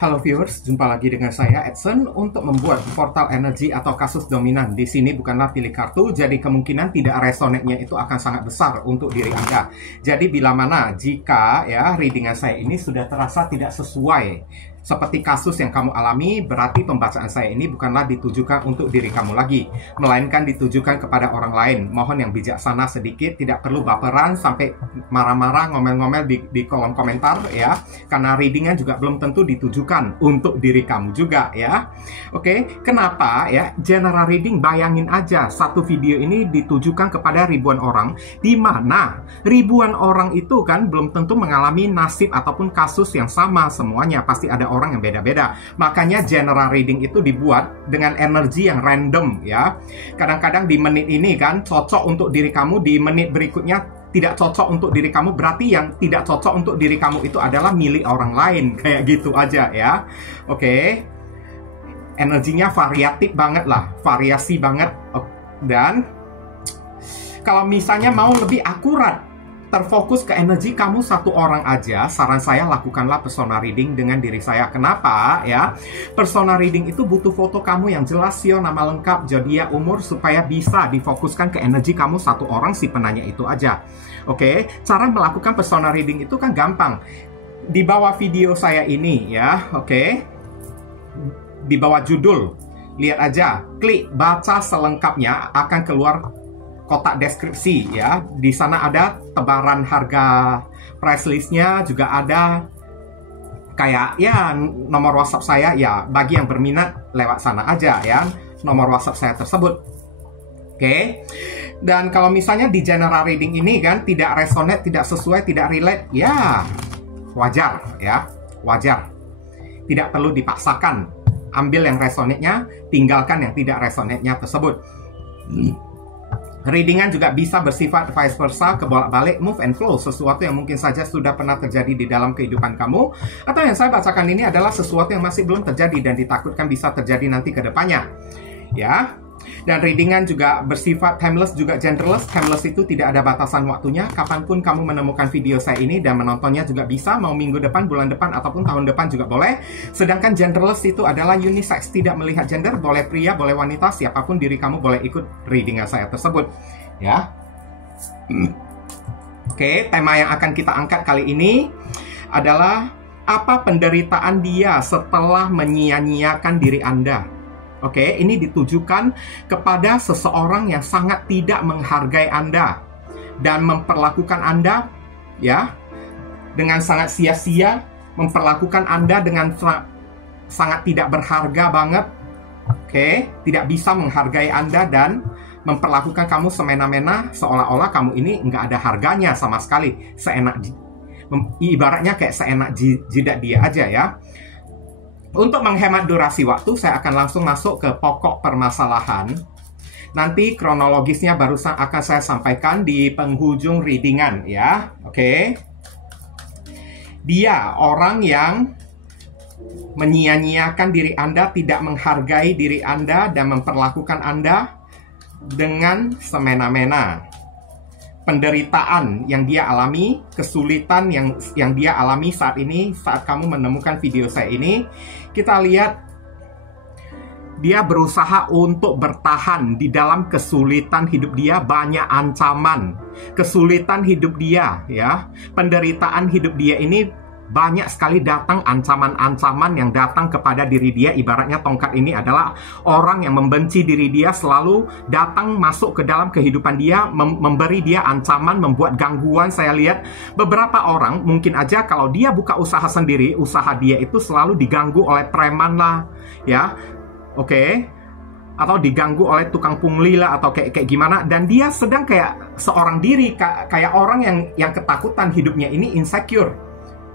Halo viewers, jumpa lagi dengan saya Edson untuk membuat portal energi atau kasus dominan. Di sini bukanlah pilih kartu, jadi kemungkinan tidak resonate-nya itu akan sangat besar untuk diri Anda. Jadi bila mana jika readingan saya ini sudah terasa tidak sesuai seperti kasus yang kamu alami, berarti pembacaan saya ini bukanlah ditujukan untuk diri kamu lagi, melainkan ditujukan kepada orang lain. Mohon yang bijaksana sedikit, tidak perlu baperan sampai marah-marah, ngomel-ngomel di kolom komentar ya, karena readingan juga belum tentu ditujukan untuk diri kamu juga ya. Oke, kenapa ya? General reading, bayangin aja satu video ini ditujukan kepada ribuan orang, di mana ribuan orang itu kan belum tentu mengalami nasib ataupun kasus yang sama semuanya, pasti ada orang yang beda-beda. Makanya general reading itu dibuat dengan energi yang random ya. Kadang-kadang di menit ini kan cocok untuk diri kamu, di menit berikutnya tidak cocok untuk diri kamu, berarti yang tidak cocok untuk diri kamu itu adalah milik orang lain. Kayak gitu aja ya. Oke. Energinya variatif banget lah, variasi banget. Dan kalau misalnya mau lebih akurat, terfokus ke energi kamu satu orang aja, saran saya lakukanlah persona reading dengan diri saya. Kenapa ya? Persona reading itu butuh foto kamu yang jelas, nama lengkap, zodiak, umur, supaya bisa difokuskan ke energi kamu satu orang si penanya itu aja. Oke, cara melakukan persona reading itu kan gampang. Di bawah video saya ini ya, oke, di bawah judul, lihat aja, klik baca selengkapnya, akan keluar kotak deskripsi ya. Di sana ada tebaran harga price listnya, juga ada kayak ya nomor WhatsApp saya ya, bagi yang berminat lewat sana aja ya, nomor WhatsApp saya tersebut. Oke. Dan kalau misalnya di general reading ini kan tidak resonate, tidak sesuai, tidak relate, ya wajar ya, wajar. Tidak perlu dipaksakan. Ambil yang resonate-nya, tinggalkan yang tidak resonate-nya tersebut. Readingan juga bisa bersifat vice versa, kebolak-balik, move and flow, sesuatu yang mungkin saja sudah pernah terjadi di dalam kehidupan kamu, atau yang saya bacakan ini adalah sesuatu yang masih belum terjadi dan ditakutkan bisa terjadi nanti ke depannya. Ya. Dan readingan juga bersifat timeless, juga genderless. Timeless itu tidak ada batasan waktunya. Kapanpun kamu menemukan video saya ini dan menontonnya juga bisa, mau minggu depan, bulan depan, ataupun tahun depan juga boleh. Sedangkan genderless itu adalah unisex, tidak melihat gender, boleh pria, boleh wanita, siapapun diri kamu boleh ikut readingan saya tersebut. Ya. Oke, tema yang akan kita angkat kali ini adalah apa penderitaan dia setelah menyia-nyiakan diri Anda. Oke, ini ditujukan kepada seseorang yang sangat tidak menghargai Anda dan memperlakukan Anda ya dengan sangat sia-sia, memperlakukan Anda dengan sangat tidak berharga banget. Oke, tidak bisa menghargai Anda dan memperlakukan kamu semena-mena, seolah-olah kamu ini nggak ada harganya sama sekali. Ibaratnya kayak seenak jidat dia aja ya. Untuk menghemat durasi waktu, saya akan langsung masuk ke pokok permasalahan. Nanti kronologisnya barusan akan saya sampaikan di penghujung readingan ya. Oke. Dia orang yang menyia-nyiakan diri Anda, tidak menghargai diri Anda dan memperlakukan Anda dengan semena-mena. Penderitaan yang dia alami, kesulitan yang dia alami saat ini, saat kamu menemukan video saya ini, kita lihat dia berusaha untuk bertahan di dalam kesulitan hidup dia, banyak ancaman, kesulitan hidup dia ya, penderitaan hidup dia ini banyak sekali datang ancaman-ancaman yang datang kepada diri dia. Ibaratnya tongkat ini adalah orang yang membenci diri dia, selalu datang masuk ke dalam kehidupan dia, memberi dia ancaman, membuat gangguan. Saya lihat beberapa orang mungkin aja kalau dia buka usaha sendiri, usaha dia itu selalu diganggu oleh preman lah ya. Oke. Atau diganggu oleh tukang pungli lah, atau kayak gimana, dan dia sedang kayak seorang diri, kayak orang yang ketakutan, hidupnya ini insecure,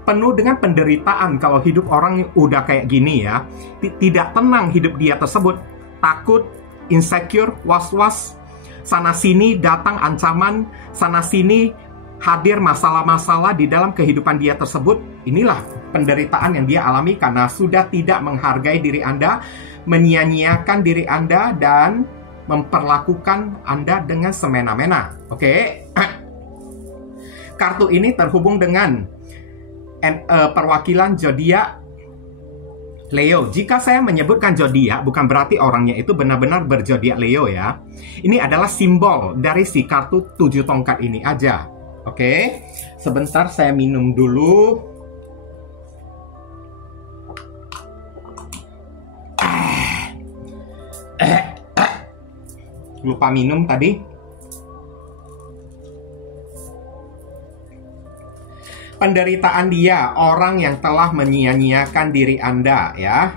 penuh dengan penderitaan. Kalau hidup orang udah kayak gini ya, tidak tenang hidup dia tersebut, takut, insecure, was-was, sana-sini datang ancaman, sana-sini hadir masalah-masalah di dalam kehidupan dia tersebut. Inilah penderitaan yang dia alami karena sudah tidak menghargai diri Anda, menyia-nyiakan diri Anda, dan memperlakukan Anda dengan semena-mena. Oke. Kartu ini terhubung dengan perwakilan zodiak Leo, jika saya menyebutkan zodiak bukan berarti orangnya itu benar-benar berzodiak Leo ya. Ini adalah simbol dari si kartu 7 tongkat ini aja. Oke, sebentar saya minum dulu. Lupa minum tadi. Penderitaan dia, orang yang telah menyia-nyiakan diri Anda ya.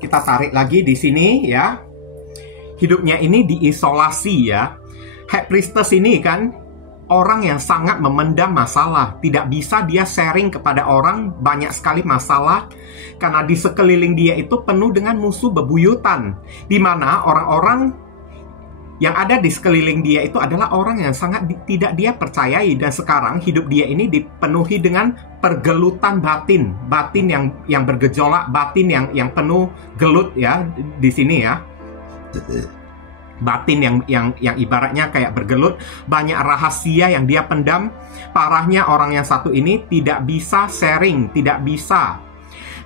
Kita tarik lagi di sini ya. Hidupnya ini diisolasi ya. High Priestess ini kan orang yang sangat memendam masalah. Tidak bisa dia sharing kepada orang, banyak sekali masalah. Karena di sekeliling dia itu penuh dengan musuh bebuyutan. Di mana orang-orang yang ada di sekeliling dia itu adalah orang yang sangat tidak dia percayai. Dan sekarang hidup dia ini dipenuhi dengan pergelutan batin. Batin yang bergejolak, batin yang penuh gelut ya di sini ya. Batin yang ibaratnya kayak bergelut. Banyak rahasia yang dia pendam. Parahnya orang yang satu ini tidak bisa sharing, tidak bisa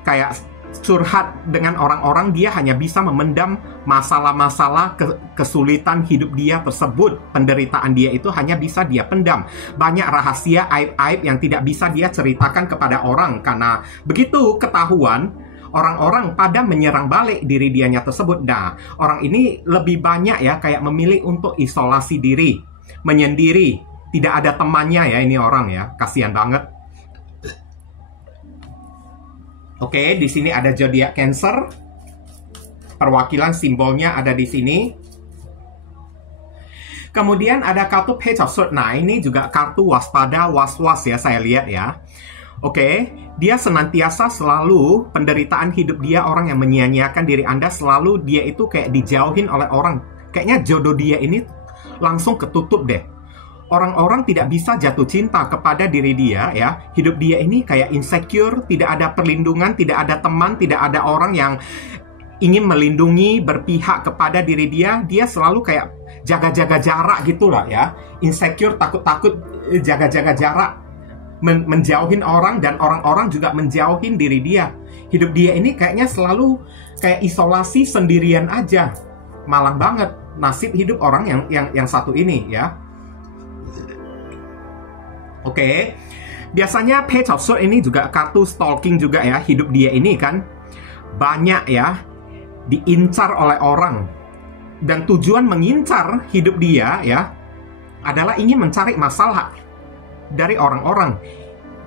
kayak curhat dengan orang-orang. Dia hanya bisa memendam masalah-masalah kesulitan hidup dia tersebut. Penderitaan dia itu hanya bisa dia pendam. Banyak rahasia, aib-aib yang tidak bisa dia ceritakan kepada orang. Karena begitu ketahuan, orang-orang pada menyerang balik diri dianya tersebut. Nah, orang ini lebih banyak ya kayak memilih untuk isolasi diri, menyendiri. Tidak ada temannya ya ini orang ya. Kasihan banget. Oke, di sini ada zodiak Cancer. Perwakilan simbolnya ada di sini. Kemudian ada kartu Page of Swords. Nah, ini juga kartu waspada, was-was ya saya lihat ya. Oke, dia senantiasa selalu penderitaan hidup dia, orang yang menyia-nyiakan diri Anda, selalu dia itu kayak dijauhin oleh orang. Kayaknya jodoh dia ini langsung ketutup deh. Orang-orang tidak bisa jatuh cinta kepada diri dia ya. Hidup dia ini kayak insecure, tidak ada perlindungan, tidak ada teman, tidak ada orang yang ingin melindungi, berpihak kepada diri dia. Dia selalu kayak jaga-jaga jarak gitulah ya. Insecure, takut-takut, jaga-jaga jarak, menjauhin orang, dan orang-orang juga menjauhin diri dia. Hidup dia ini kayaknya selalu kayak isolasi sendirian aja. Malang banget nasib hidup orang yang satu ini ya. Oke, biasanya Page of Swords ini juga kartu stalking juga ya. Hidup dia ini kan banyak ya diincar oleh orang. Dan tujuan mengincar hidup dia ya adalah ingin mencari masalah dari orang-orang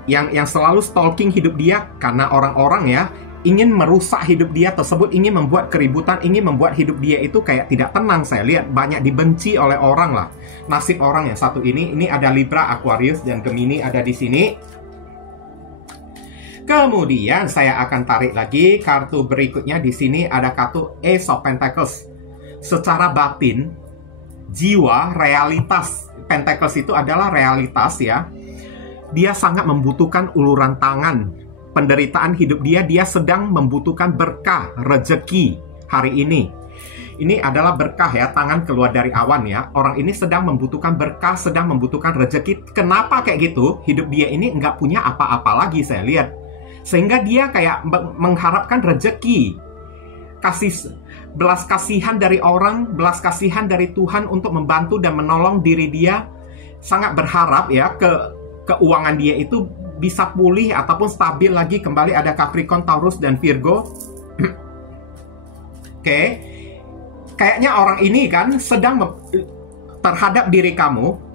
yang selalu stalking hidup dia. Karena orang-orang ya ingin merusak hidup dia tersebut, ingin membuat keributan, ingin membuat hidup dia itu kayak tidak tenang. Saya lihat banyak dibenci oleh orang lah. Nasib orang yang satu ini ada Libra, Aquarius, dan Gemini ada di sini. Kemudian saya akan tarik lagi kartu berikutnya. Di sini ada kartu Ace of Pentacles. Secara batin, jiwa, realitas Pentacles itu adalah realitas ya. Dia sangat membutuhkan uluran tangan. Penderitaan hidup dia sedang membutuhkan berkah, rezeki hari ini. Ini adalah berkah ya, tangan keluar dari awan ya. Orang ini sedang membutuhkan berkah, sedang membutuhkan rezeki. Kenapa kayak gitu? Hidup dia ini nggak punya apa-apa lagi saya lihat. Sehingga dia kayak mengharapkan rezeki. Belas kasihan dari orang, belas kasihan dari Tuhan untuk membantu dan menolong diri dia. Sangat berharap ya keuangan dia itu bisa pulih ataupun stabil lagi. Kembali ada Capricorn, Taurus, dan Virgo. Oke. Kayaknya orang ini kan sedang terhadap diri kamu.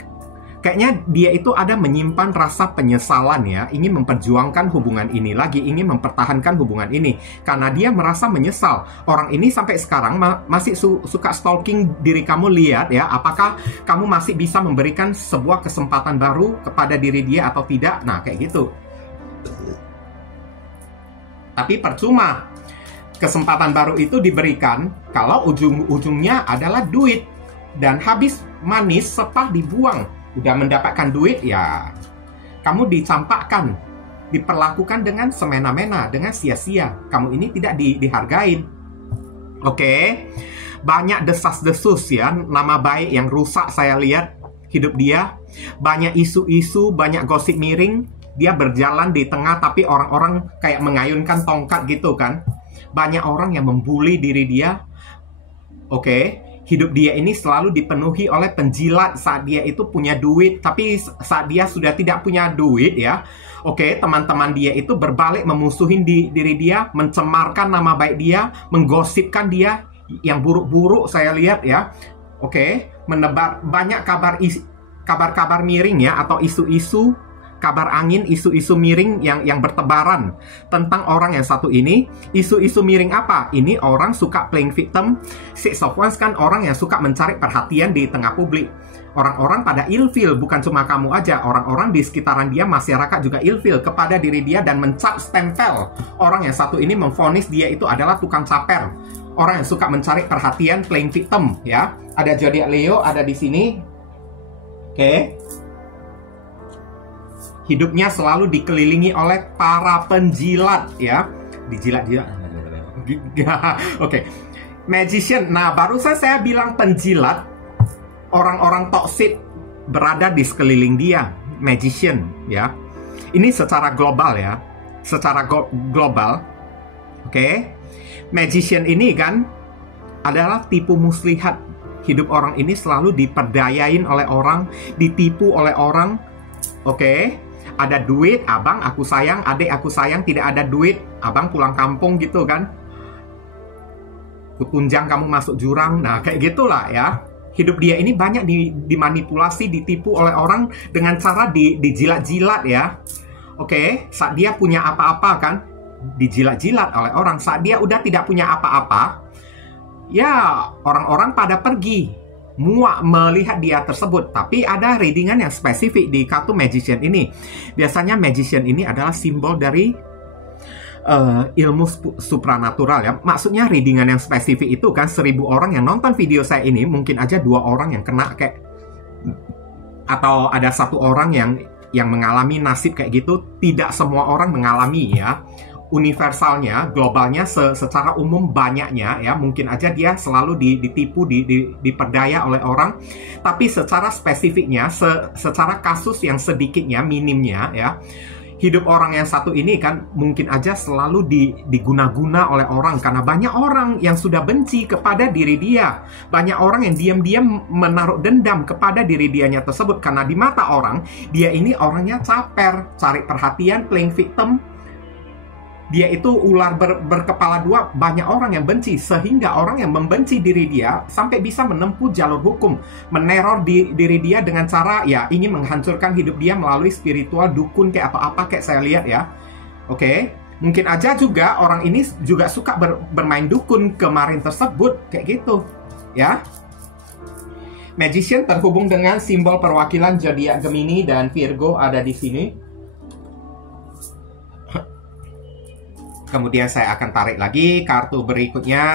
Kayaknya dia itu ada menyimpan rasa penyesalan ya. Ingin memperjuangkan hubungan ini lagi. Ingin mempertahankan hubungan ini. Karena dia merasa menyesal. Orang ini sampai sekarang masih suka stalking diri kamu. Lihat ya, apakah kamu masih bisa memberikan sebuah kesempatan baru kepada diri dia atau tidak. Nah, kayak gitu. Tapi percuma. Kesempatan baru itu diberikan kalau ujung-ujungnya adalah duit. Dan habis manis, sepah dibuang. Udah mendapatkan duit ya kamu dicampakkan, diperlakukan dengan semena-mena, dengan sia-sia. Kamu ini tidak dihargain. Oke. Banyak desas-desus ya, nama baik yang rusak saya lihat hidup dia. Banyak isu-isu, banyak gosip miring. Dia berjalan di tengah tapi orang-orang kayak mengayunkan tongkat gitu kan. Banyak orang yang membuli diri dia. Oke. Hidup dia ini selalu dipenuhi oleh penjilat saat dia itu punya duit. Tapi saat dia sudah tidak punya duit ya, oke, teman-teman dia itu berbalik memusuhin diri dia, mencemarkan nama baik dia, menggosipkan dia yang buruk-buruk saya lihat ya. Oke, menebar banyak kabar-kabar miring ya, atau isu-isu kabar angin, isu-isu miring yang bertebaran tentang orang yang satu ini. Isu-isu miring apa? Ini orang suka playing victim. Six of Wands kan orang yang suka mencari perhatian di tengah publik. Orang-orang pada ilfeel, bukan cuma kamu aja. Orang-orang di sekitaran dia, masyarakat juga ilfeel kepada diri dia dan mencap stempel. Orang yang satu ini memvonis dia itu adalah tukang caper. Orang yang suka mencari perhatian, playing victim ya. Ada zodiak Leo ada di sini. Oke. Hidupnya selalu dikelilingi oleh para penjilat ya. Dijilat-jilat. Oke. Magician. Nah, barusan saya bilang penjilat. Orang-orang toksik berada di sekeliling dia. Magician ya. Ini secara global ya. Secara global. Oke. Magician ini kan adalah tipu muslihat. Hidup orang ini selalu diperdayain oleh orang, ditipu oleh orang. Oke. Ada duit, abang aku sayang, adik aku sayang, tidak ada duit, abang pulang kampung gitu kan. Kutunjang kamu masuk jurang. Nah, kayak gitulah ya. Hidup dia ini banyak dimanipulasi, ditipu oleh orang dengan cara dijilat-jilat ya. Oke, saat dia punya apa-apa kan, dijilat-jilat oleh orang. Saat dia udah tidak punya apa-apa, ya orang-orang pada pergi. Muak melihat dia tersebut. Tapi ada readingan yang spesifik di kartu Magician ini. Biasanya Magician ini adalah simbol dari ilmu supranatural ya. Maksudnya readingan yang spesifik itu kan 1000 orang yang nonton video saya ini, mungkin aja 2 orang yang kena kayak, atau ada 1 orang yang mengalami nasib kayak gitu. Tidak semua orang mengalami ya. Universalnya, globalnya, secara umum banyaknya ya, mungkin aja dia selalu ditipu, diperdaya oleh orang. Tapi secara spesifiknya, secara kasus yang sedikitnya, minimnya ya, hidup orang yang satu ini kan mungkin aja selalu diguna-guna oleh orang. Karena banyak orang yang sudah benci kepada diri dia. Banyak orang yang diam-diam menaruh dendam kepada diri dianya tersebut. Karena di mata orang, dia ini orangnya caper, cari perhatian, playing victim. Dia itu ular berkepala 2, banyak orang yang benci. Sehingga orang yang membenci diri dia sampai bisa menempuh jalur hukum, meneror diri dia dengan cara ya ingin menghancurkan hidup dia melalui spiritual, dukun kayak atau apa kayak saya lihat ya. Oke. Mungkin aja juga orang ini juga suka bermain dukun kemarin tersebut kayak gitu ya. Magician terhubung dengan simbol perwakilan zodiak Gemini dan Virgo ada di sini. Kemudian saya akan tarik lagi kartu berikutnya.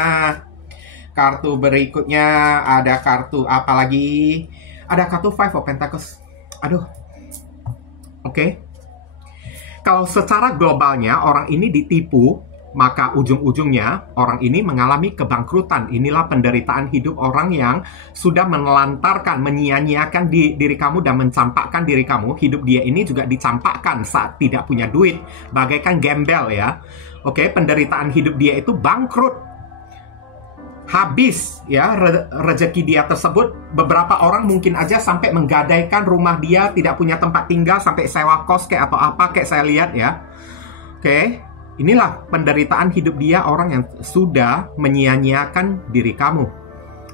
Kartu berikutnya ada kartu apa lagi? Ada kartu Five of Pentacles. Aduh. Oke. Kalau secara globalnya orang ini ditipu, maka ujung-ujungnya orang ini mengalami kebangkrutan. Inilah penderitaan hidup orang yang sudah menelantarkan, menyia-nyiakan diri kamu dan mencampakkan diri kamu. Hidup dia ini juga dicampakkan saat tidak punya duit, bagaikan gembel ya. Oke, penderitaan hidup dia itu bangkrut. Habis ya rezeki dia tersebut. Beberapa orang mungkin aja sampai menggadaikan rumah dia, tidak punya tempat tinggal, sampai sewa kos kayak atau apa kayak saya lihat ya. Oke, inilah penderitaan hidup dia, orang yang sudah menyia-nyiakan diri kamu.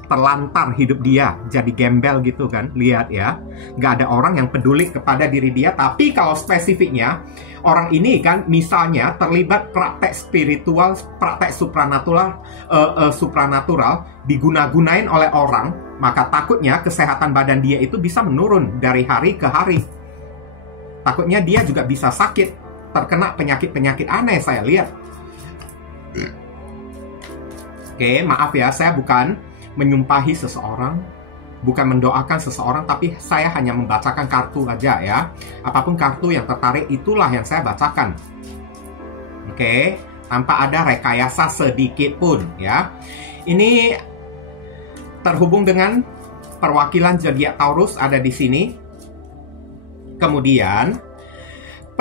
Terlantar hidup dia, jadi gembel gitu kan. Lihat ya, nggak ada orang yang peduli kepada diri dia. Tapi kalau spesifiknya, orang ini kan misalnya terlibat praktek spiritual, praktek supranatural, diguna-gunain oleh orang, maka takutnya kesehatan badan dia itu bisa menurun dari hari ke hari. Takutnya dia juga bisa sakit, terkena penyakit-penyakit aneh saya lihat. Oke, maaf ya, saya bukan menyumpahi seseorang, bukan mendoakan seseorang, tapi saya hanya membacakan kartu aja ya. Apapun kartu yang tertarik, itulah yang saya bacakan. Oke, tanpa ada rekayasa sedikit pun ya. Ini terhubung dengan perwakilan zodiak Taurus ada di sini. Kemudian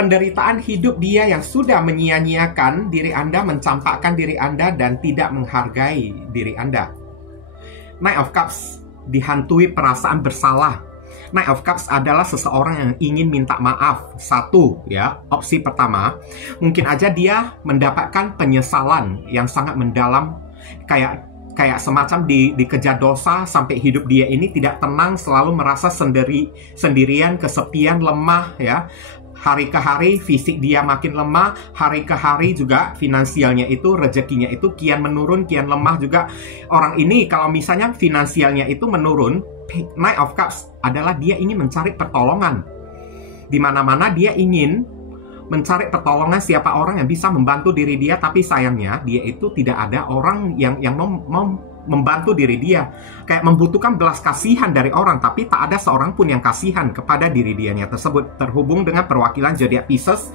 penderitaan hidup dia yang sudah menyia-nyiakan diri Anda, mencampakkan diri Anda, dan tidak menghargai diri Anda. Knight of Cups dihantui perasaan bersalah. Knight of Cups adalah seseorang yang ingin minta maaf. Satu, ya, opsi pertama, mungkin aja dia mendapatkan penyesalan yang sangat mendalam, kayak semacam dikejar dosa sampai hidup dia ini tidak tenang, selalu merasa sendirian, kesepian, lemah, ya. Hari ke hari fisik dia makin lemah, hari ke hari juga finansialnya itu, rezekinya itu kian menurun, kian lemah juga. Orang ini kalau misalnya finansialnya itu menurun, Knight of Cups adalah dia ingin mencari pertolongan. Di mana-mana dia ingin mencari pertolongan, siapa orang yang bisa membantu diri dia, tapi sayangnya dia itu tidak ada orang yang mau membantu diri dia. Kayak membutuhkan belas kasihan dari orang, tapi tak ada seorang pun yang kasihan kepada diri dianya tersebut. Terhubung dengan perwakilan zodiak Pisces.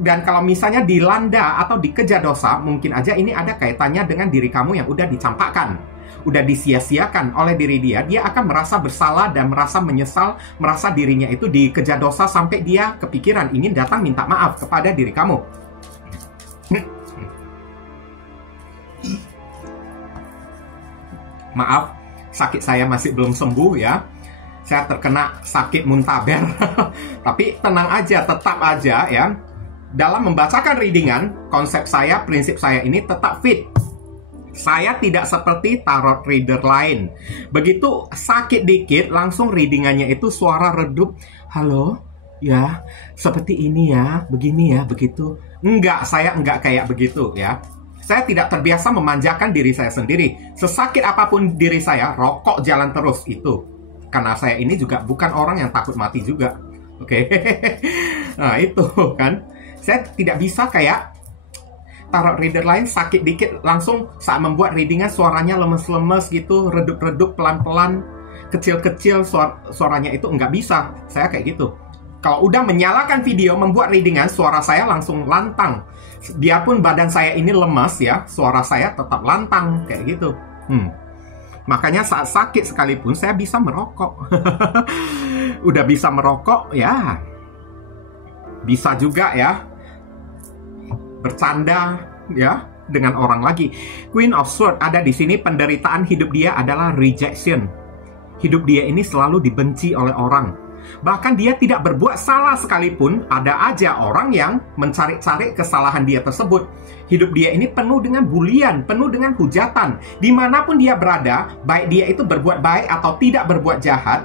Dan kalau misalnya dilanda atau dikejar dosa, mungkin aja ini ada kaitannya dengan diri kamu yang udah dicampakkan, udah disia-siakan oleh diri dia. Dia akan merasa bersalah dan merasa menyesal, merasa dirinya itu dikejar dosa sampai dia kepikiran ingin datang minta maaf kepada diri kamu. Maaf, sakit saya masih belum sembuh ya. Saya terkena sakit muntaber. Tapi tenang aja, tetap aja ya. Dalam membacakan readingan, konsep saya, prinsip saya ini tetap fit. Saya tidak seperti tarot reader lain. Begitu sakit dikit, langsung readingannya itu suara redup. Halo, ya, seperti ini ya, begini ya, begitu. Enggak, saya enggak kayak begitu ya. Saya tidak terbiasa memanjakan diri saya sendiri. Sesakit apapun diri saya, rokok jalan terus itu. Karena saya ini juga bukan orang yang takut mati juga. Oke. Nah, itu kan. Saya tidak bisa kayak tarot reader lain, sakit dikit langsung saat membuat readingan suaranya lemes-lemes gitu, redup-redup pelan-pelan, kecil-kecil suaranya itu nggak bisa. Saya kayak gitu. Kalau udah menyalakan video, membuat readingan, suara saya langsung lantang. Biarpun badan saya ini lemas ya, suara saya tetap lantang kayak gitu. Makanya saat sakit sekalipun saya bisa merokok. Udah bisa merokok ya, bisa juga ya bercanda ya dengan orang lagi. Queen of Swords ada di sini. Penderitaan hidup dia adalah rejection. Hidup dia ini selalu dibenci oleh orang. Bahkan dia tidak berbuat salah sekalipun, ada aja orang yang mencari-cari kesalahan dia tersebut. Hidup dia ini penuh dengan bulian, penuh dengan hujatan. Dimanapun dia berada, baik dia itu berbuat baik atau tidak berbuat jahat,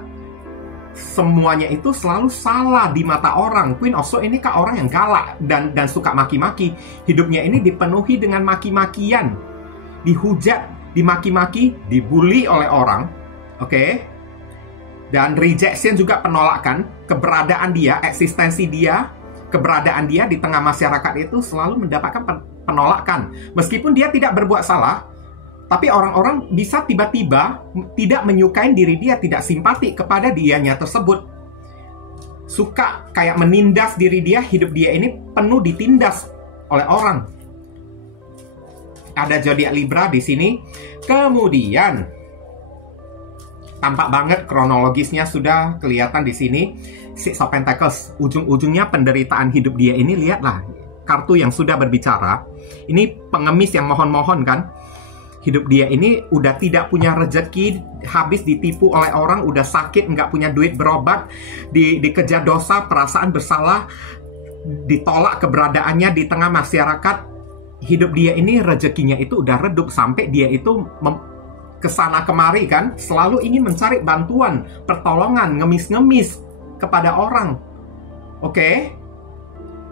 semuanya itu selalu salah di mata orang. Queen of Swords ini kan orang yang galak dan suka maki-maki. Hidupnya ini dipenuhi dengan maki-makian, dihujat, dimaki-maki, dibully oleh orang. Oke? Dan rejection juga penolakan. Keberadaan dia, eksistensi dia, keberadaan dia di tengah masyarakat itu selalu mendapatkan penolakan. Meskipun dia tidak berbuat salah, tapi orang-orang bisa tiba-tiba tidak menyukai diri dia, tidak simpati kepada dianya tersebut. Suka kayak menindas diri dia, hidup dia ini penuh ditindas oleh orang. Ada zodiak Libra di sini. Kemudian tampak banget kronologisnya sudah kelihatan di sini. Six of Pentacles, ujung-ujungnya penderitaan hidup dia ini, lihatlah kartu yang sudah berbicara. Ini pengemis yang mohon-mohon kan. Hidup dia ini udah tidak punya rezeki, habis ditipu oleh orang, udah sakit, nggak punya duit berobat, dikejar dosa, perasaan bersalah, ditolak keberadaannya di tengah masyarakat. Hidup dia ini rezekinya itu udah redup sampai dia itu kesana kemari kan, selalu ingin mencari bantuan, pertolongan, ngemis-ngemis kepada orang. Oke?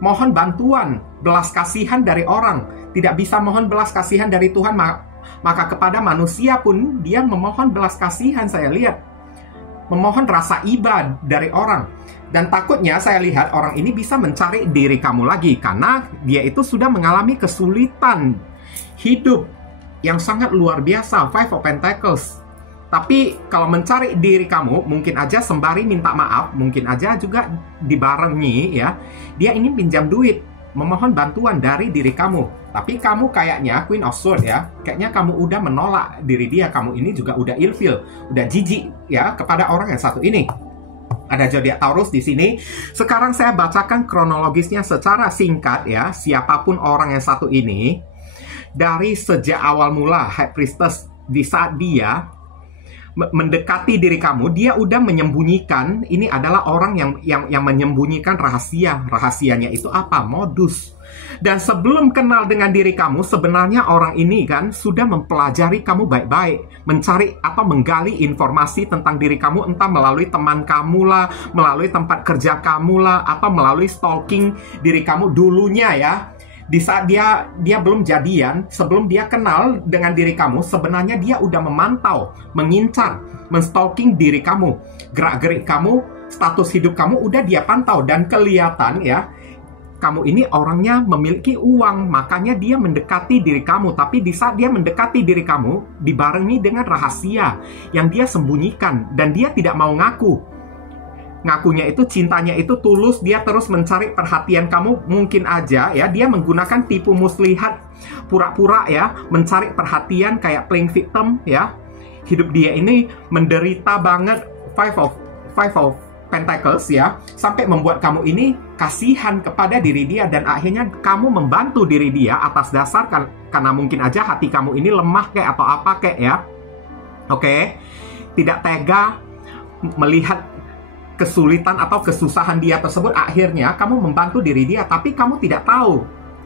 Mohon bantuan, belas kasihan dari orang. Tidak bisa mohon belas kasihan dari Tuhan, maka kepada manusia pun dia memohon belas kasihan. Saya lihat memohon rasa iba dari orang. Dan takutnya saya lihat orang ini bisa mencari diri kamu lagi, karena dia itu sudah mengalami kesulitan hidup yang sangat luar biasa. Five of Pentacles. Tapi kalau mencari diri kamu, mungkin aja sembari minta maaf, mungkin aja juga dibarengi ya, dia ingin pinjam duit, memohon bantuan dari diri kamu. Tapi kamu kayaknya Queen of Swords ya, kayaknya kamu udah menolak diri dia. Kamu ini juga udah ilfeel, udah jijik ya kepada orang yang satu ini. Ada zodiak Taurus di sini. Sekarang saya bacakan kronologisnya secara singkat ya. Siapapun orang yang satu ini, dari sejak awal mula High Priestess, di saat dia mendekati diri kamu, dia udah menyembunyikan. Ini adalah orang yang menyembunyikan rahasia. Rahasianya itu apa? Modus. Dan sebelum kenal dengan diri kamu, sebenarnya orang ini kan sudah mempelajari kamu baik-baik, mencari atau menggali informasi tentang diri kamu, entah melalui teman kamu lah, melalui tempat kerja kamu lah, atau melalui stalking diri kamu dulunya ya. Di saat dia belum jadian, sebelum dia kenal dengan diri kamu, sebenarnya dia udah memantau, mengincar, menstalking diri kamu, gerak-gerik kamu, status hidup kamu udah dia pantau, dan kelihatan ya, kamu ini orangnya memiliki uang, makanya dia mendekati diri kamu. Tapi di saat dia mendekati diri kamu, dibarengi dengan rahasia yang dia sembunyikan, dan dia tidak mau ngaku. Ngakunya itu, cintanya itu tulus, dia terus mencari perhatian kamu. Mungkin aja ya, dia menggunakan tipu muslihat, pura-pura ya, mencari perhatian kayak playing victim ya. Hidup dia ini menderita banget, five of Pentacles ya, sampai membuat kamu ini kasihan kepada diri dia, dan akhirnya kamu membantu diri dia atas dasar karena mungkin aja hati kamu ini lemah kayak atau apa kayak ya. Oke, tidak tega melihat kesulitan atau kesusahan dia tersebut, akhirnya kamu membantu diri dia, tapi kamu tidak tahu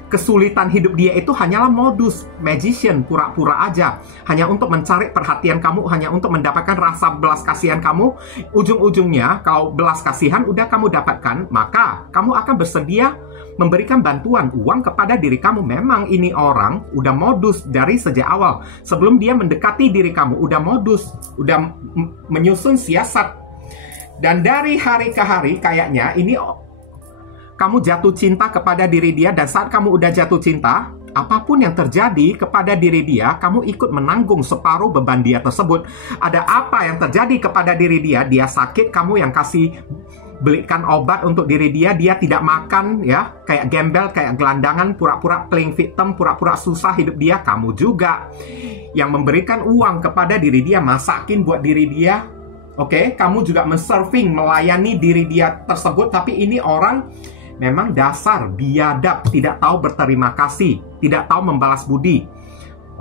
kesulitan hidup dia itu hanyalah modus magician, pura-pura aja, hanya untuk mencari perhatian kamu, hanya untuk mendapatkan rasa belas kasihan kamu. Ujung-ujungnya, kalau belas kasihan udah kamu dapatkan, maka kamu akan bersedia memberikan bantuan uang kepada diri kamu. Memang ini orang udah modus dari sejak awal. Sebelum dia mendekati diri kamu, udah modus, udah menyusun siasat. Dan dari hari ke hari, kayaknya ini kamu jatuh cinta kepada diri dia, dan saat kamu udah jatuh cinta, apapun yang terjadi kepada diri dia, kamu ikut menanggung separuh beban dia tersebut. Ada apa yang terjadi kepada diri dia, dia sakit, kamu yang kasih belikan obat untuk diri dia, dia tidak makan ya, kayak gembel, kayak gelandangan, pura-pura playing victim, pura-pura susah hidup dia, kamu juga yang memberikan uang kepada diri dia, masakin buat diri dia. Oke, kamu juga men-serving, melayani diri dia tersebut, tapi ini orang memang dasar biadab, tidak tahu berterima kasih, tidak tahu membalas budi.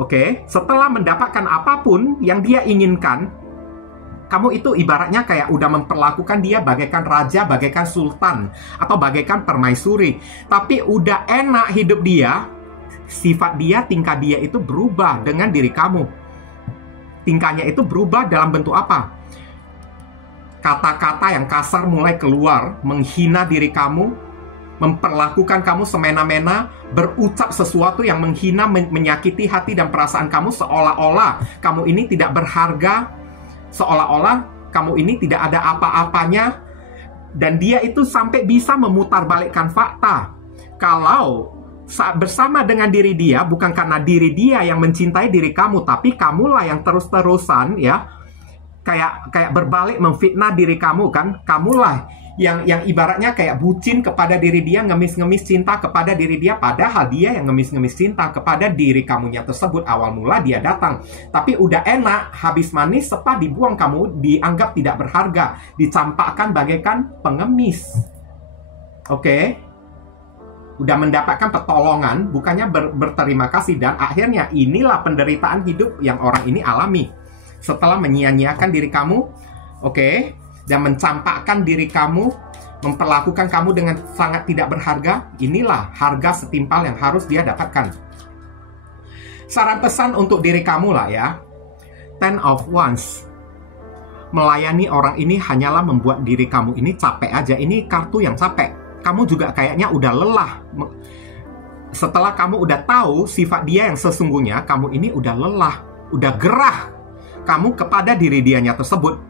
Oke, setelah mendapatkan apapun yang dia inginkan, kamu itu ibaratnya kayak udah memperlakukan dia bagaikan raja, bagaikan sultan, atau bagaikan permaisuri. Tapi udah enak hidup dia, sifat dia, tingkah dia itu berubah dengan diri kamu. Tingkahnya itu berubah dalam bentuk apa? Kata-kata yang kasar mulai keluar, menghina diri kamu, memperlakukan kamu semena-mena, berucap sesuatu yang menghina, menyakiti hati dan perasaan kamu, seolah-olah kamu ini tidak berharga, seolah-olah kamu ini tidak ada apa-apanya. Dan dia itu sampai bisa memutarbalikkan fakta. Kalau saat bersama dengan diri dia, bukan karena diri dia yang mencintai diri kamu, tapi kamulah yang terus-terusan ya, kayak berbalik memfitnah diri kamu kan. Kamulah yang ibaratnya kayak bucin kepada diri dia, ngemis-ngemis cinta kepada diri dia, padahal dia yang ngemis-ngemis cinta kepada diri kamunya tersebut. Awal mula dia datang, tapi udah enak, habis manis, setelah dibuang kamu dianggap tidak berharga, dicampakkan bagaikan pengemis. Oke, udah mendapatkan pertolongan, bukannya berterima kasih, dan akhirnya inilah penderitaan hidup yang orang ini alami. Setelah menyia-nyiakan diri kamu, oke, dan mencampakkan diri kamu, memperlakukan kamu dengan sangat tidak berharga, inilah harga setimpal yang harus dia dapatkan. Saran pesan untuk diri kamu lah ya, Ten of Wands. Melayani orang ini hanyalah membuat diri kamu ini capek aja. Ini kartu yang capek. Kamu juga kayaknya udah lelah. Setelah kamu udah tahu sifat dia yang sesungguhnya, kamu ini udah lelah, udah gerah kamu kepada diri dianya tersebut.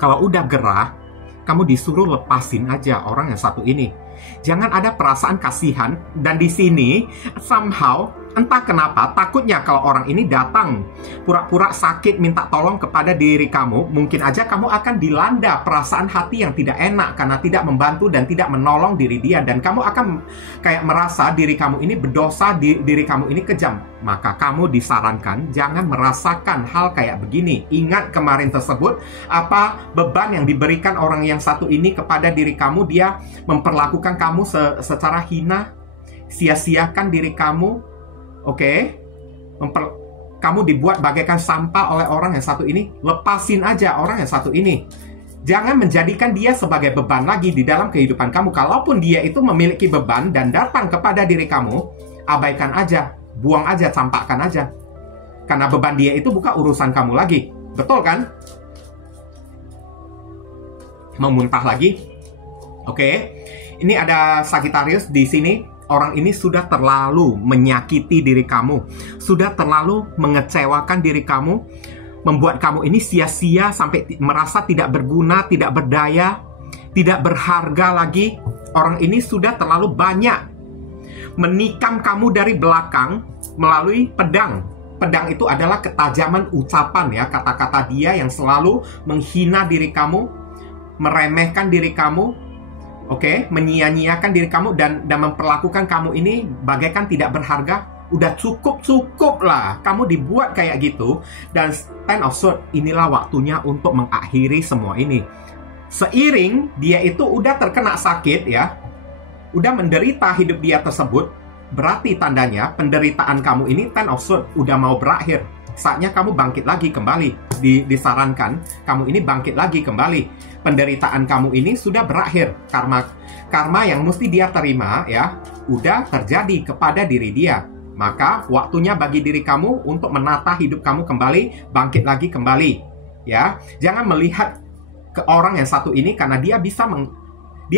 Kalau udah gerah, kamu disuruh lepasin aja orang yang satu ini. Jangan ada perasaan kasihan. Dan di sini somehow Entah kenapa, takutnya kalau orang ini datang pura-pura sakit minta tolong kepada diri kamu, mungkin aja kamu akan dilanda perasaan hati yang tidak enak karena tidak membantu dan tidak menolong diri dia. Dan kamu akan kayak merasa diri kamu ini berdosa, diri kamu ini kejam. Maka kamu disarankan jangan merasakan hal kayak begini. Ingat kemarin tersebut, apa beban yang diberikan orang yang satu ini kepada diri kamu. Dia memperlakukan kamu secara hina, sia-siakan diri kamu. Oke, kamu dibuat bagaikan sampah oleh orang yang satu ini. Lepasin aja orang yang satu ini. Jangan menjadikan dia sebagai beban lagi di dalam kehidupan kamu. Kalaupun dia itu memiliki beban dan datang kepada diri kamu, abaikan aja, buang aja, campakkan aja. Karena beban dia itu bukan urusan kamu lagi. Betul kan? Mau muntah lagi? Oke, ini ada Sagittarius di sini. Orang ini sudah terlalu menyakiti diri kamu, sudah terlalu mengecewakan diri kamu, membuat kamu ini sia-sia sampai merasa tidak berguna, tidak berdaya, tidak berharga lagi. Orang ini sudah terlalu banyak menikam kamu dari belakang melalui pedang. Pedang itu adalah ketajaman ucapan ya, kata-kata dia yang selalu menghina diri kamu, meremehkan diri kamu. Oke, menyia-nyiakan diri kamu dan memperlakukan kamu ini bagaikan tidak berharga. Udah cukup lah, kamu dibuat kayak gitu. Dan Ten of Swords, inilah waktunya untuk mengakhiri semua ini. Seiring dia itu udah terkena sakit ya, udah menderita hidup dia tersebut, berarti tandanya penderitaan kamu ini Ten of Swords udah mau berakhir. Saatnya kamu bangkit lagi kembali. Disarankan kamu ini bangkit lagi kembali. Penderitaan kamu ini sudah berakhir. Karma yang mesti dia terima ya, udah terjadi kepada diri dia. Maka waktunya bagi diri kamu untuk menata hidup kamu kembali, bangkit lagi kembali. Ya, jangan melihat ke orang yang satu ini karena dia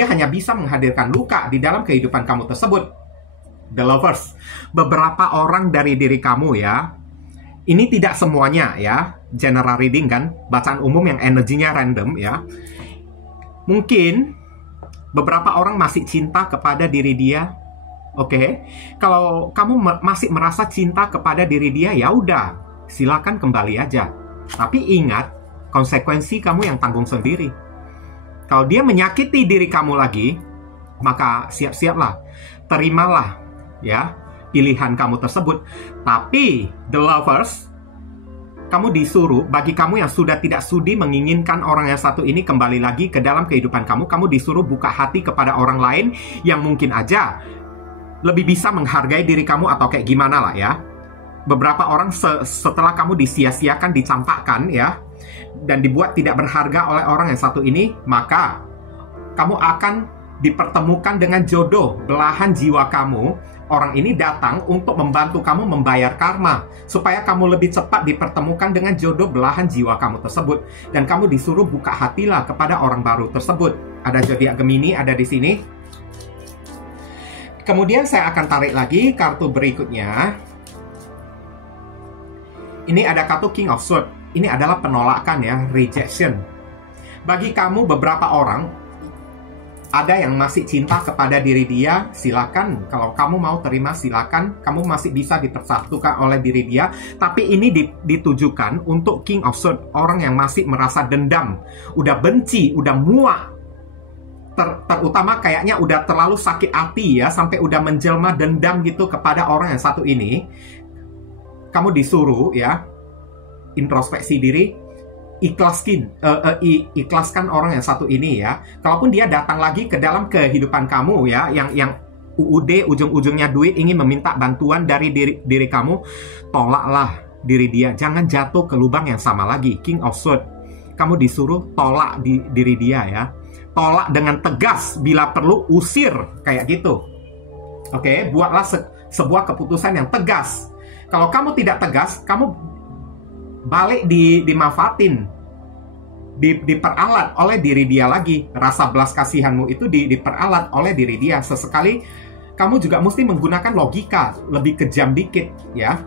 hanya bisa menghadirkan luka di dalam kehidupan kamu tersebut. The Lovers, beberapa orang dari diri kamu ya. Ini tidak semuanya ya, general reading kan, bacaan umum yang energinya random ya. Mungkin beberapa orang masih cinta kepada diri dia. Oke, kalau kamu masih merasa cinta kepada diri dia, ya udah, silakan kembali aja. Tapi ingat, konsekuensi kamu yang tanggung sendiri. Kalau dia menyakiti diri kamu lagi, maka siap-siaplah, terimalah ya pilihan kamu tersebut. Tapi The Lovers, kamu disuruh, bagi kamu yang sudah tidak sudi menginginkan orang yang satu ini kembali lagi ke dalam kehidupan kamu, kamu disuruh buka hati kepada orang lain yang mungkin aja lebih bisa menghargai diri kamu atau kayak gimana lah ya. Beberapa orang setelah kamu disia-siakan, dicampakkan ya, dan dibuat tidak berharga oleh orang yang satu ini, maka kamu akan dipertemukan dengan jodoh belahan jiwa kamu. Orang ini datang untuk membantu kamu membayar karma, supaya kamu lebih cepat dipertemukan dengan jodoh belahan jiwa kamu tersebut. Dan kamu disuruh buka hatilah kepada orang baru tersebut. Ada zodiak Gemini ada di sini. Kemudian saya akan tarik lagi kartu berikutnya. Ini ada kartu King of Swords. Ini adalah penolakan ya, rejection. Bagi kamu beberapa orang, ada yang masih cinta kepada diri dia, silakan. Kalau kamu mau terima, silakan. Kamu masih bisa dipersatukan oleh diri dia. Tapi ini ditujukan untuk King of Swords, orang yang masih merasa dendam, udah benci, udah muak. Terutama kayaknya udah terlalu sakit hati ya, sampai udah menjelma dendam gitu kepada orang yang satu ini. Kamu disuruh ya, introspeksi diri, ikhlaskan orang yang satu ini ya. Kalaupun dia datang lagi ke dalam kehidupan kamu ya, yang UUD ujung-ujungnya duit, ingin meminta bantuan dari diri kamu, tolaklah diri dia. Jangan jatuh ke lubang yang sama lagi. King of Swords, kamu disuruh tolak diri dia ya. Tolak dengan tegas, bila perlu usir, kayak gitu. Oke, buatlah sebuah keputusan yang tegas. Kalau kamu tidak tegas, kamu balik dimanfaatin, diperalat oleh diri dia lagi. Rasa belas kasihanmu itu diperalat oleh diri dia. Sesekali kamu juga mesti menggunakan logika, lebih kejam dikit ya.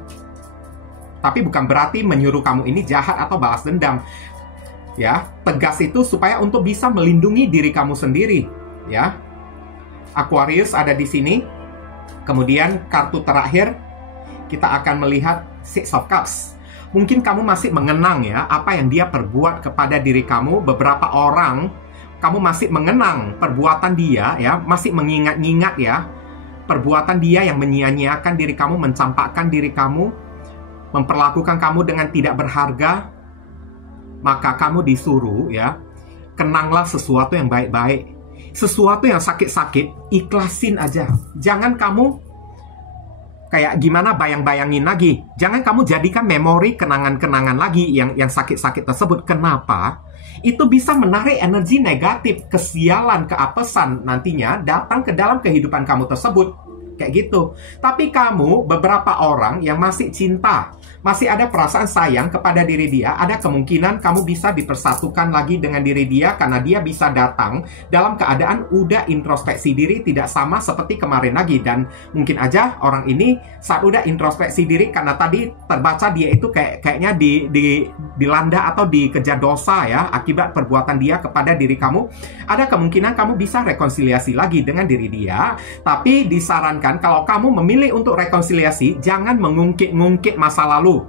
Tapi bukan berarti menyuruh kamu ini jahat atau balas dendam ya. Tegas itu supaya untuk bisa melindungi diri kamu sendiri ya. Aquarius ada di sini. Kemudian kartu terakhir, kita akan melihat Six of Cups. Mungkin kamu masih mengenang ya apa yang dia perbuat kepada diri kamu. Beberapa orang kamu masih mengenang perbuatan dia ya, masih mengingat-ingat ya perbuatan dia yang menyia-nyiakan diri kamu, mencampakkan diri kamu, memperlakukan kamu dengan tidak berharga. Maka kamu disuruh ya, kenanglah sesuatu yang baik-baik. Sesuatu yang sakit-sakit, ikhlasin aja. Jangan kamu kayak gimana bayang-bayangin lagi. Jangan kamu jadikan memori kenangan-kenangan lagi yang sakit-sakit tersebut. Kenapa? Itu bisa menarik energi negatif, kesialan, keapesan nantinya datang ke dalam kehidupan kamu tersebut. Kayak gitu. Tapi kamu, beberapa orang yang masih cinta, masih ada perasaan sayang kepada diri dia, ada kemungkinan kamu bisa dipersatukan lagi dengan diri dia karena dia bisa datang dalam keadaan udah introspeksi diri, tidak sama seperti kemarin lagi. Dan mungkin aja orang ini saat udah introspeksi diri karena tadi terbaca dia itu kayaknya dilanda atau dikejar dosa ya akibat perbuatan dia kepada diri kamu. Ada kemungkinan kamu bisa rekonsiliasi lagi dengan diri dia. Tapi disarankan kalau kamu memilih untuk rekonsiliasi, jangan mengungkit-ungkit masa lalu.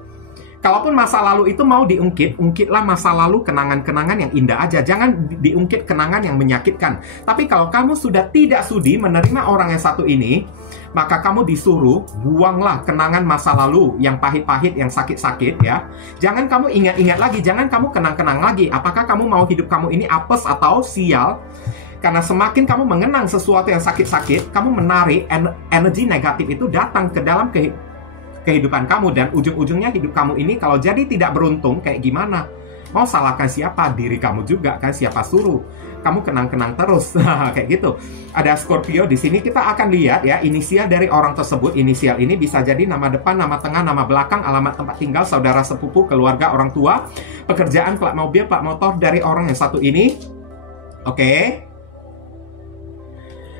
Kalaupun masa lalu itu mau diungkit, ungkitlah masa lalu, kenangan-kenangan yang indah aja. Jangan diungkit kenangan yang menyakitkan. Tapi kalau kamu sudah tidak sudi menerima orang yang satu ini, maka kamu disuruh buanglah kenangan masa lalu yang pahit-pahit, yang sakit-sakit ya. Jangan kamu ingat-ingat lagi, jangan kamu kenang-kenang lagi. Apakah kamu mau hidup kamu ini apes atau sial? Karena semakin kamu mengenang sesuatu yang sakit-sakit, kamu menarik energi negatif itu datang ke dalam kehidupan kamu. Dan ujung-ujungnya hidup kamu ini kalau jadi tidak beruntung, kayak gimana? Mau salahkan siapa? Diri kamu juga kan, siapa suruh? Kamu kenang-kenang terus. Kayak gitu. Ada Scorpio di sini, kita akan lihat ya inisial dari orang tersebut. Inisial ini bisa jadi nama depan, nama tengah, nama belakang, alamat tempat tinggal, saudara sepupu, keluarga, orang tua, pekerjaan, plat mobil, plat motor dari orang yang satu ini. Oke.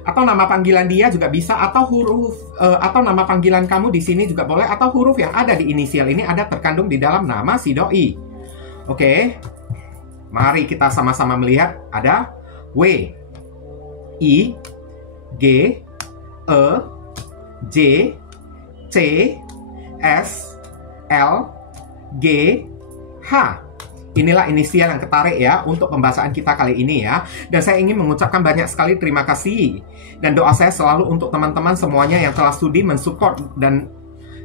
Atau nama panggilan dia juga bisa, atau huruf atau nama panggilan kamu di sini juga boleh, atau huruf yang ada di inisial ini ada terkandung di dalam nama si doi. Oke. Mari kita sama-sama melihat. Ada W, I, G, E, J, C, S, L, G, H. Inilah inisial yang ketarik ya untuk pembahasan kita kali ini ya. Dan saya ingin mengucapkan banyak sekali terima kasih. Dan doa saya selalu untuk teman-teman semuanya yang telah sudi mensupport dan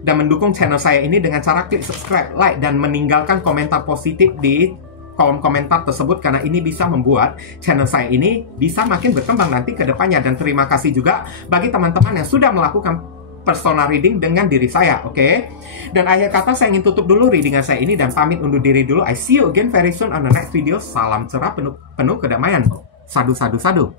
mendukung channel saya ini dengan cara klik subscribe, like, dan meninggalkan komentar positif di kolom komentar tersebut. Karena ini bisa membuat channel saya ini bisa makin berkembang nanti ke depannya. Dan terima kasih juga bagi teman-teman yang sudah melakukan personal reading dengan diri saya, oke? Dan akhir kata saya ingin tutup dulu readingan saya ini dan pamit undur diri dulu. I see you again very soon on the next video. Salam cerah penuh kedamaian. Sadu, sadu, sadu.